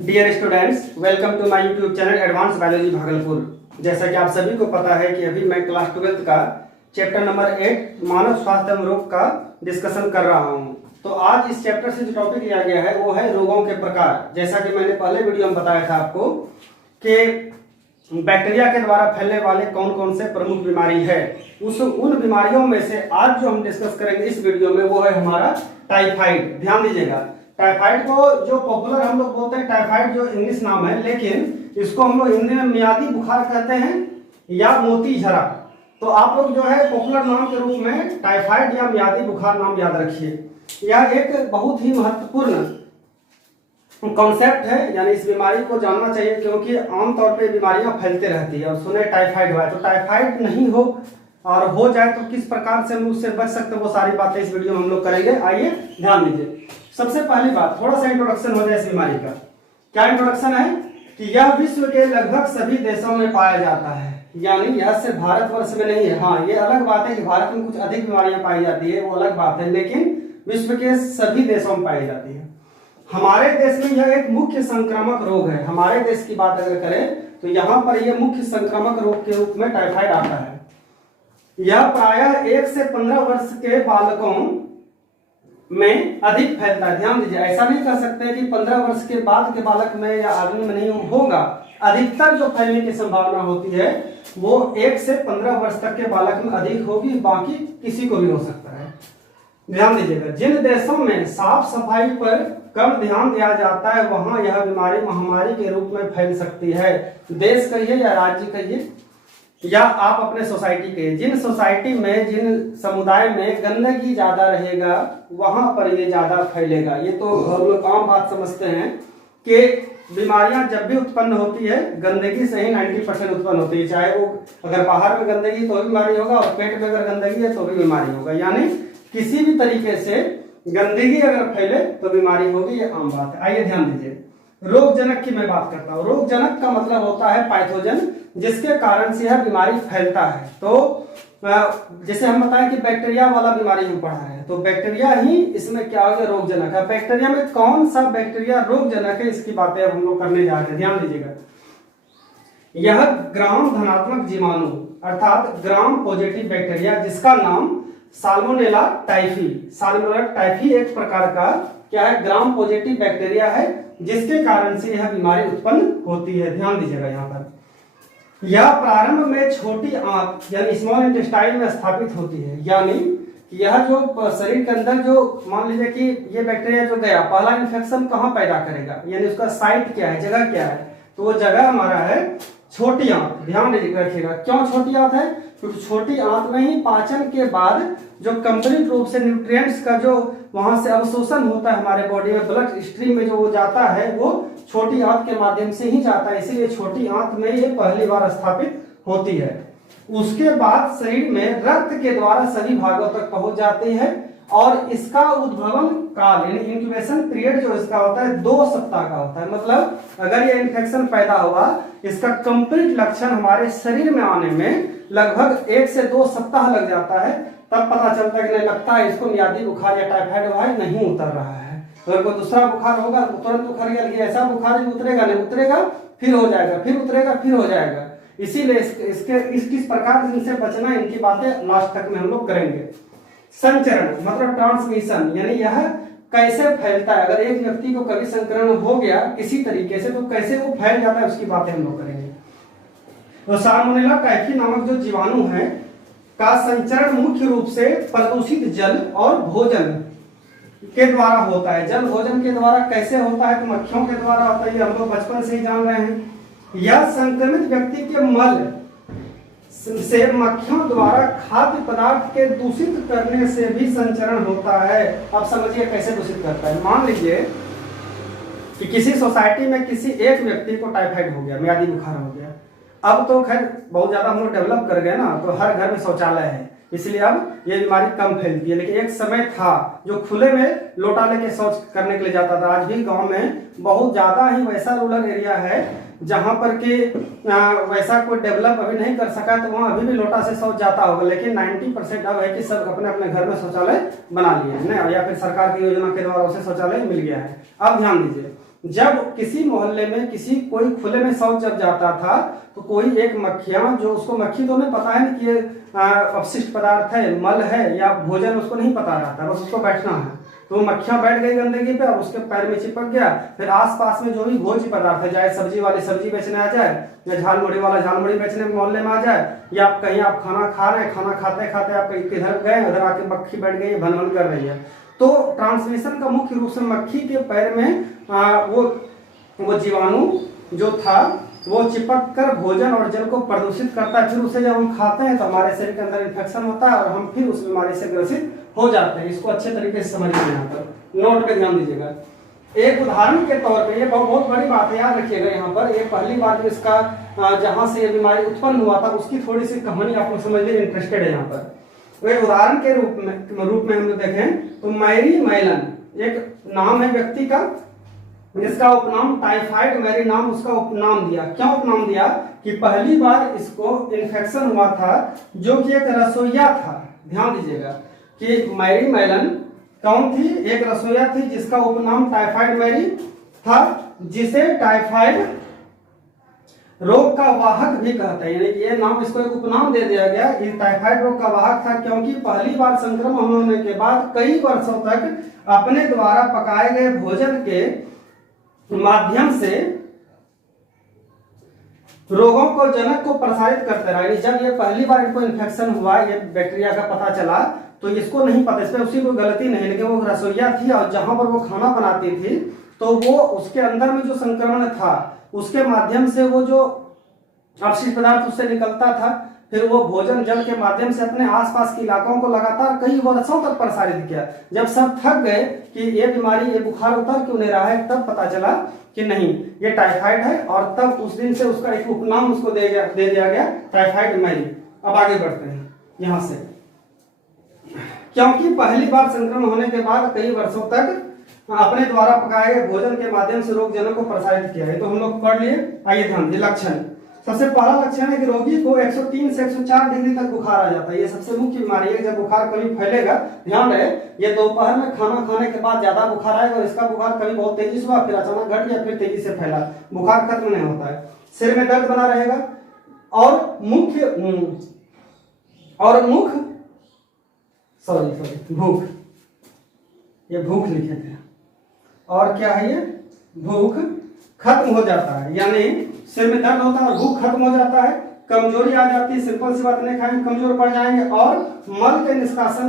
Dear students, welcome to my YouTube channel advance biology Bhagalpur. जैसा कि आप सभी को पता है कि अभी मैं क्लास 12th का चैप्टर नंबर 8 मानव स्वास्थ्य एवं रोग का डिस्कशन कर रहा हूं। तो आज इस चैप्टर से जो टॉपिक लिया गया है वो है रोगों के प्रकार। जैसा कि मैंने पहले वीडियो में बताया था आपको कि बैक्टीरिया के द्वारा फैलने वाले कौन कौन से प्रमुख बीमारी है, उन बीमारियों में से आज जो हम डिस्कस करेंगे इस वीडियो में वो है हमारा टाइफाइड। ध्यान दीजिएगा, टाइफाइड को जो पॉपुलर हम लोग बोलते हैं टाइफाइड जो इंग्लिश नाम है, लेकिन इसको हम लोग हिंदी में मियादी बुखार कहते हैं या मोती झरा। तो आप लोग जो है पॉपुलर नाम के रूप में टाइफाइड या मियादी बुखार नाम याद रखिए। यह एक बहुत ही महत्वपूर्ण कॉन्सेप्ट है, यानी इस बीमारी को जानना चाहिए क्योंकि आमतौर पे बीमारियां फैलते रहती है। और सुने टाइफाइड हुआ है, तो टाइफाइड नहीं हो और हो जाए तो किस प्रकार से हम उससे बच सकते हैं वो सारी बातें इस वीडियो में हम लोग करेंगे। आइए ध्यान दीजिए। सबसे पहली बात, थोड़ा सा इंट्रोडक्शन हो जाए इस बीमारी का। क्या इंट्रोडक्शन है कि यह विश्व के लगभग सभी देशों में पाया जाता है, यानी यह सिर्फ भारतवर्ष में नहीं है। हाँ, ये अलग बात है कि भारत में कुछ अधिक बीमारियां पाई जाती है, वो अलग बात है, लेकिन विश्व के सभी देशों में पाई जाती है। हमारे देश में यह एक मुख्य संक्रामक रोग है। हमारे देश की बात अगर करें तो यहाँ पर यह मुख्य संक्रामक रोग के रूप में टाइफाइड आता है। यह प्रायः 1 से 15 वर्ष के बालकों में अधिक फैलता है। ध्यान दीजिए, ऐसा नहीं कह सकते कि 15 वर्ष के बाद के बालक में या आदमी में नहीं होगा। अधिकतर जो फैलने की संभावना होती है वो 1 से 15 वर्ष तक के बालक में अधिक होगी, बाकी किसी को भी हो सकता है। ध्यान दीजिएगा, जिन देशों में साफ सफाई पर कम ध्यान दिया जाता है वहां यह बीमारी महामारी के रूप में फैल सकती है। देश कहिए या राज्य कहिए या आप अपने सोसाइटी के, जिन सोसाइटी में जिन समुदाय में गंदगी ज्यादा रहेगा वहां पर ये ज्यादा फैलेगा। ये तो हम लोग आम बात समझते हैं कि बीमारियां जब भी उत्पन्न होती है गंदगी से ही 90% उत्पन्न होती है। चाहे वो अगर बाहर में गंदगी तो भी बीमारी होगा और पेट में अगर गंदगी है तो भी बीमारी होगा। यानी किसी भी तरीके से गंदगी अगर फैले तो बीमारी होगी, ये आम बात है। आइए ध्यान दीजिए, रोगजनक की मैं बात करता हूँ। रोगजनक का मतलब होता है पैथोजन, जिसके कारण से यह बीमारी फैलता है। तो जैसे हम बताएं कि बैक्टीरिया वाला बीमारी हम पढ़ा रहे हैं, तो बैक्टीरिया ही इसमें क्या हो गया, रोगजनक है। बैक्टीरिया में कौन सा बैक्टीरिया रोगजनक है इसकी बातें अब हम लोग करने जा रहे हैं। ध्यान दीजिएगा, यह ग्राम धनात्मक जीवाणु अर्थात ग्राम पॉजिटिव बैक्टीरिया, जिसका नाम साल्मोनेला टाइफी। साल्मोनेला टाइफी एक प्रकार का क्या है, ग्राम पॉजिटिव बैक्टीरिया है, जिसके कारण से यह बीमारी उत्पन्न होती है। ध्यान दीजिएगा, यहाँ पर यह प्रारंभ में छोटी आंत यानी स्मॉल इंटेस्टाइन में स्थापित होती है। यानी यह जो शरीर के अंदर जो मान लीजिए कि ये बैक्टीरिया जो गया, पहला इन्फेक्शन कहाँ पैदा करेगा, यानी उसका साइट क्या है, जगह क्या है, तो वो जगह हमारा है छोटी आंत। ध्यान रखिएगा, क्यों छोटी आंत है, क्योंकि छोटी आंत में ही पाचन के बाद जो कंप्लीट रूप से न्यूट्रिएंट्स का जो वहां से अवशोषण होता है हमारे बॉडी में, ब्लड स्ट्रीम में जो वो जाता है वो छोटी आंत के माध्यम से ही जाता है। इसीलिए छोटी आंत में ये पहली बार स्थापित होती है। उसके बाद शरीर में रक्त के द्वारा सभी भागों तक पहुंच जाती है और इसका उद्भवन काल यानी इंक्यूबेशन पीरियड जो इसका होता है 2 सप्ताह का होता है। मतलब अगर ये इन्फेक्शन पैदा हुआ, इसका कंप्लीट लक्षण हमारे शरीर में आने में लगभग 1 से 2 सप्ताह लग जाता है। तब पता चलता है कि नहीं, लगता है इसको मियादी बुखार या टाइफाइड हुआ है, नहीं उतर रहा है। अगर कोई दूसरा बुखार होगा तुरंत उतर गया, लेकिन ऐसा बुखार उतरेगा नहीं, उतरेगा फिर हो जाएगा, फिर उतरेगा फिर हो जाएगा। इसीलिए इस किस प्रकार इनसे बचना, इनकी बातें लास्ट तक में हम लोग करेंगे। संचरण मतलब ट्रांसमिशन, यानी यह कैसे फैलता है। अगर एक व्यक्ति को कभी संक्रमण हो गया किसी तरीके से तो कैसे वो फैल जाता है उसकी बातें हम लोग करेंगे। तो साल्मोनेला टाइफी नामक जो जीवाणु है का संचरण मुख्य रूप से प्रदूषित जल और भोजन के द्वारा होता है। जल भोजन के द्वारा कैसे होता है, तो मक्खियों के द्वारा होता है, ये हम लोग बचपन से ही जान रहे हैं। यह संक्रमित व्यक्ति के मल से मक्खियों द्वारा खाद्य पदार्थ के दूषित करने से भी संचरण होता है। अब समझिए कैसे दूषित करता है। मान लीजिए कि किसी सोसाइटी में किसी एक व्यक्ति को टाइफाइड हो गया, मियादी बुखार हो गया। अब तो खैर बहुत ज्यादा हम लोग डेवलप कर गए ना, तो हर घर में शौचालय है, इसलिए अब ये बीमारी कम फैलती है। लेकिन एक समय था जो खुले में लोटा लेके शौच करने के लिए जाता था। आज भी गांव में बहुत ज्यादा ही वैसा रूरल एरिया है जहां पर कि वैसा कोई डेवलप अभी नहीं कर सका, तो वहां अभी भी लोटा से शौच जाता होगा। लेकिन 90% अब है कि सब अपने अपने घर में शौचालय बना लिए हैं ना, या फिर सरकार की योजना के द्वारा उसे शौचालय मिल गया है। अब ध्यान दीजिए, जब किसी मोहल्ले में किसी कोई खुले में शौच जब जाता था तो कोई एक मक्खियां, जो उसको मक्खी तो नहीं पता है ना कि ये अपशिष्ट पदार्थ है, मल है या भोजन, उसको नहीं पता रहता, बस उसको बैठना है। तो वो मक्खियां बैठ गई गंदगी पे और उसके पैर में चिपक गया। फिर आसपास में जो भी भोज्य पदार्थ है, चाहे सब्जी वाली सब्जी बेचने आ जाए या झालमुड़ी वाला झालमुड़ी बेचने मोहल्ले में आ जाए, या आप कहीं आप खाना खा रहे हैं, खाना खाते खाते आप किधर गए, उधर आके मक्खी बैठ गई, भन भन कर रही है। तो ट्रांसमिशन का मुख्य रूप से मक्खी के पैर में वो जीवाणु जो था वो चिपक कर भोजन और जल को प्रदूषित करता है। फिर उसे जब हम खाते हैं तो हमारे शरीर के अंदर इन्फेक्शन होता है और हम फिर उस बीमारी से ग्रसित हो जाते हैं। इसको अच्छे तरीके से समझिए, यहाँ पर नोट पे ध्यान दीजिएगा। एक उदाहरण के तौर पे, ये बहुत बड़ी बात है, याद रखिएगा। यहाँ पर ये पहली बार इसका जहाँ से ये बीमारी उत्पन्न हुआ था उसकी थोड़ी सी कहानी आपको समझने इंटरेस्टेड है। यहाँ पर एक उदाहरण के रूप में हम लोग देखें तो मैरी मैलन एक नाम है व्यक्ति का, जिसका उपनाम टाइफाइड मैरी नाम, उसका उपनाम दिया। क्या उपनाम दिया कि पहली बार इसको इन्फेक्शन हुआ था जो कि एक रसोइया था। ध्यान दीजिएगा कि मैरी मैलन कौन थी, एक रसोइया थी जिसका उपनाम टाइफाइड मैरी था, जिसे टाइफाइड रोग का वाहक भी कहते हैं। यानी कि ये नाम, इसको एक उपनाम दे दिया गया, ये टाइफाइड रोग का वाहक था क्योंकि पहली बार संक्रमण होने के बाद कई वर्षों तक अपने द्वारा पकाए गए भोजन के माध्यम से रोगों को जनक को प्रसारित करते रहा। जब ये पहली बार इनको इन्फेक्शन हुआ, ये बैक्टीरिया का पता चला, तो इसको नहीं पता, इसमें उसकी कोई गलती नहीं, लेकिन वो रसोइया थी और जहां पर वो खाना बनाती थी तो वो उसके अंदर में जो संक्रमण था उसके माध्यम से वो जो अपशिष्ट पदार्थ उससे निकलता था, फिर वो भोजन जल के माध्यम से अपने आसपास के इलाकों को लगातार कई वर्षों तक प्रसारित किया। जब सब थक गए कि ये बीमारी, ये बुखार उतर क्यों नहीं रहा है, तब पता चला कि नहीं ये टाइफाइड है, और तब उस दिन से उसका एक उपनाम उसको दे दिया गया टाइफाइड मैरी। अब आगे बढ़ते हैं यहाँ से। क्योंकि पहली बार संक्रमण होने के बाद कई वर्षों तक अपने द्वारा पकाए गए भोजन के माध्यम से रोग जनों को प्रसारित किया है। तो हम लोग पढ़ लिए, आइए ध्यान दीजिए। लक्षण, सबसे पहला लक्षण है कि रोगी को 103 से 104 डिग्री तक बुखार आ जाता है। ये सबसे मुख्य बीमारी है। जब बुखार कभी फैलेगा, ध्यान रहे, ये दोपहर में खाना खाने के बाद ज्यादा बुखार आएगा और इसका बुखार कभी बहुत तेजी से हुआ, फिर अचानक घट गया, फिर तेजी से फैला, बुखार खत्म नहीं होता है। सिर में दर्द बना रहेगा और भूख, ये भूख लिखे थे, और क्या है ये, भूख खत्म हो जाता है, यानी सिर में दर्द होता है और भूख खत्म हो जाता है। कमजोरी आ जाती है, सिंपल सी बात, नहीं खाएंगे कमजोर पड़ जाएंगे, और मल के निष्कासन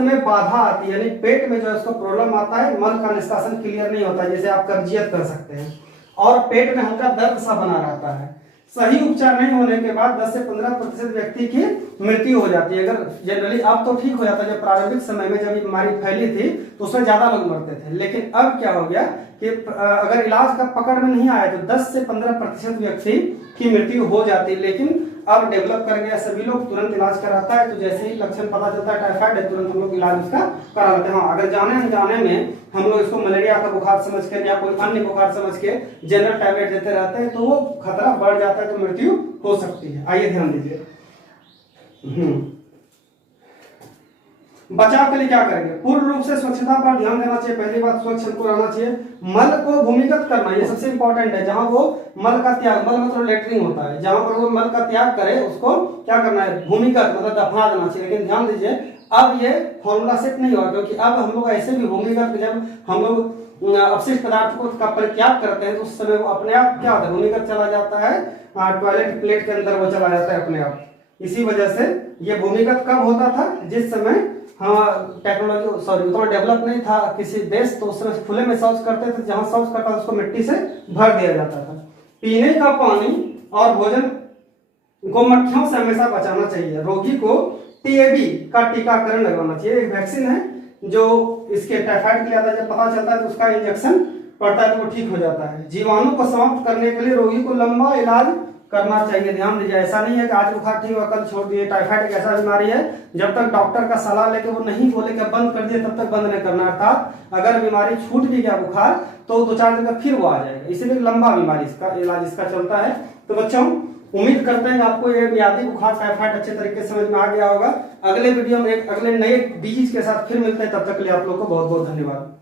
में बाधा आती है, यानी पेट में जो है उसको प्रॉब्लम आता है, मल का निष्कासन क्लियर नहीं होता, जैसे आप कब्जियत कर सकते हैं, और पेट में हल्का दर्द सा बना रहता है। सही उपचार नहीं होने के बाद 10 से 15% व्यक्ति की मृत्यु हो जाती है। अगर जनरली अब तो ठीक हो जाता है, जब प्रारंभिक समय में जब ये बीमारी फैली थी तो उसमें ज्यादा लोग मरते थे, लेकिन अब क्या हो गया कि अगर इलाज का पकड़ में नहीं आया तो 10 से 15% व्यक्ति की मृत्यु हो जाती है। लेकिन अब डेवलप कर गया, सभी लोग तुरंत इलाज कराता है। तो जैसे ही लक्षण पता चलता है टाइफाइड है, तुरंत हम लोग इलाज उसका करा लेते हैं। हाँ, अगर जाने में हम लोग इसको मलेरिया का बुखार समझ कर या कोई अन्य बुखार समझ के जनरल टैबलेट देते रहते हैं तो वो खतरा बढ़ जाता है, तो मृत्यु हो सकती है। आइए ध्यान दीजिए। बचाव के लिए क्या करेंगे? पूर्ण रूप से स्वच्छता पर ध्यान देना चाहिए। पहली बात, स्वच्छ हमको रहना चाहिए। मल को भूमिगत करना, ये सबसे इंपॉर्टेंट है। जहां वो मल का त्याग, मल मतलब लेटरिन होता है, जहां पर वो मल का त्याग करे उसको क्या करना है, भूमिगत मतलब दफना देना चाहिए। लेकिन ध्यान दीजिए, अब ये फॉर्मूला सेट नहीं हुआ, क्योंकि अब हम लोग ऐसे भी भूमिगत, जब हम लोग अपशिष्ट पदार्थ को का परित्याग करते हैं तो उस समय वो अपने आप क्या होता है, भूमिगत चला जाता है, टॉयलेट प्लेट के अंदर वो चला जाता है अपने आप। इसी वजह से ये भूमिगत कब होता था, जिस समय टेक्नोलॉजी उतना डेवलप नहीं था किसी देश, तो उस समय खुले में शौच करते थे, जहां शौच करता था उसको मिट्टी से भर दिया जाता था। पीने का पानी और भोजन को मक्खियों से हमेशा बचाना चाहिए। रोगी को टीबी का टीकाकरण लगवाना चाहिए। एक वैक्सीन है जो इसके टाइफाइड के लिए आता है, जब पता चलता है तो उसका इंजेक्शन पड़ता है तो वो ठीक हो जाता है। जीवाणु को समाप्त करने के लिए रोगी को लंबा इलाज करना चाहिए। ध्यान दीजिए, ऐसा नहीं है कि आज बुखार ठीक हुआ कल छोड़ दिए। टाइफाइड एक ऐसा बीमारी है, जब तक डॉक्टर का सलाह लेके वो नहीं बोले कि बंद कर दिए तब तक बंद नहीं करना। अर्थात अगर बीमारी छूट भी गया बुखार तो 2-4 दिन तक फिर वो आ जाएगा, इसीलिए लंबा बीमारी इसका इलाज इसका चलता है। तो बच्चों, उम्मीद करते हैं कि आपको ये मियादी बुखार टाइफाइड अच्छे तरीके से समझ में आ गया होगा। अगले वीडियो में एक अगले नए बीज के साथ फिर मिलते हैं, तब तक के लिए आप लोग को बहुत बहुत धन्यवाद।